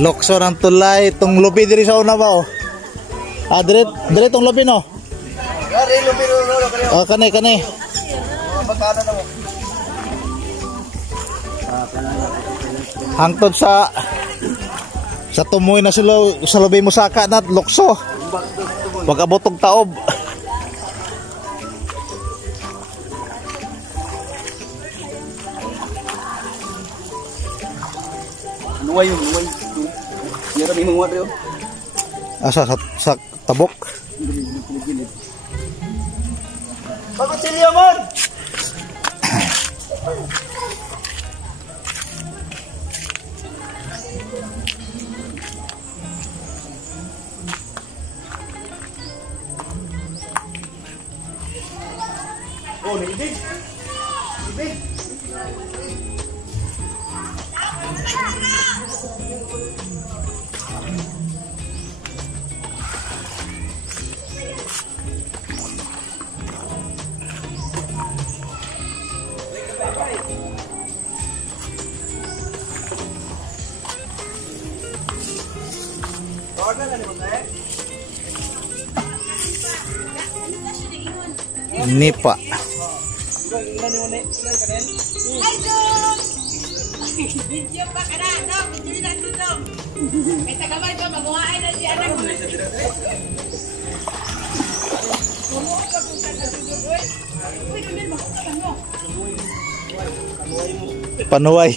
Lokso ng tulay, itong lupi diri sa una ba oh. Ah, dire itong lupi no. Oh, kani. Hangtod sa tumoy na sila sa lubi mo saka na lokso. Wag abotog taob. Nuway. Yara may mga rin. Asa sa tabok. Bakit sila man? Oh, naidig. Ibig. Nipa. Video pa ka na, no? Video na dito. May tagamay pa, maguhain na si anak mo. Kumuha ka kung taga-tugod, oy. Uy, doon din, makuha mo. Panuway.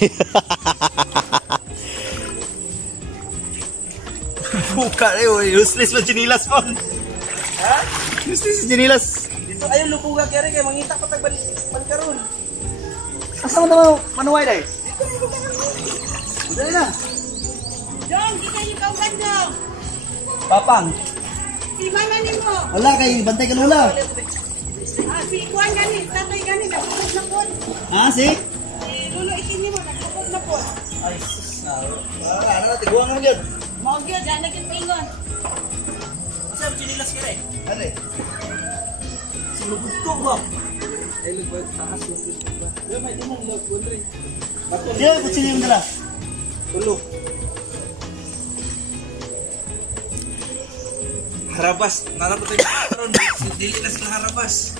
Buka rin, useless mo chinilas mo. Ha? Useless chinilas. Dito ayun, lupuga kaya rin kayo, mangita pa tagbankaroon. Asa mo naman manuway dahil? Dali na. Dong, kita yung kauban, Dong. Papang. Si mama ni mo. Wala kayo, bantay ka nula. Si Kuan gani, tatay gani, nagpupog na po. Ah, si? Si Lulo Ikin ni mo, nagpupog na po. Ay, sus na. Ano na, tiguan nga yun. Mawag yun, dyan naging paingon. Asa mo chinilas ka rin? Ano eh? Sinubog ko ba? Ay, lugod, takas lugod ba? Yung may timong lugod rin. Diyan, kung sino yung dala? Tulo. Harabas, narapot tayo karon. Dili na sila harabas.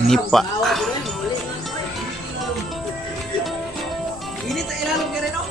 Nipa. Ini tak ilalong ka rin, no?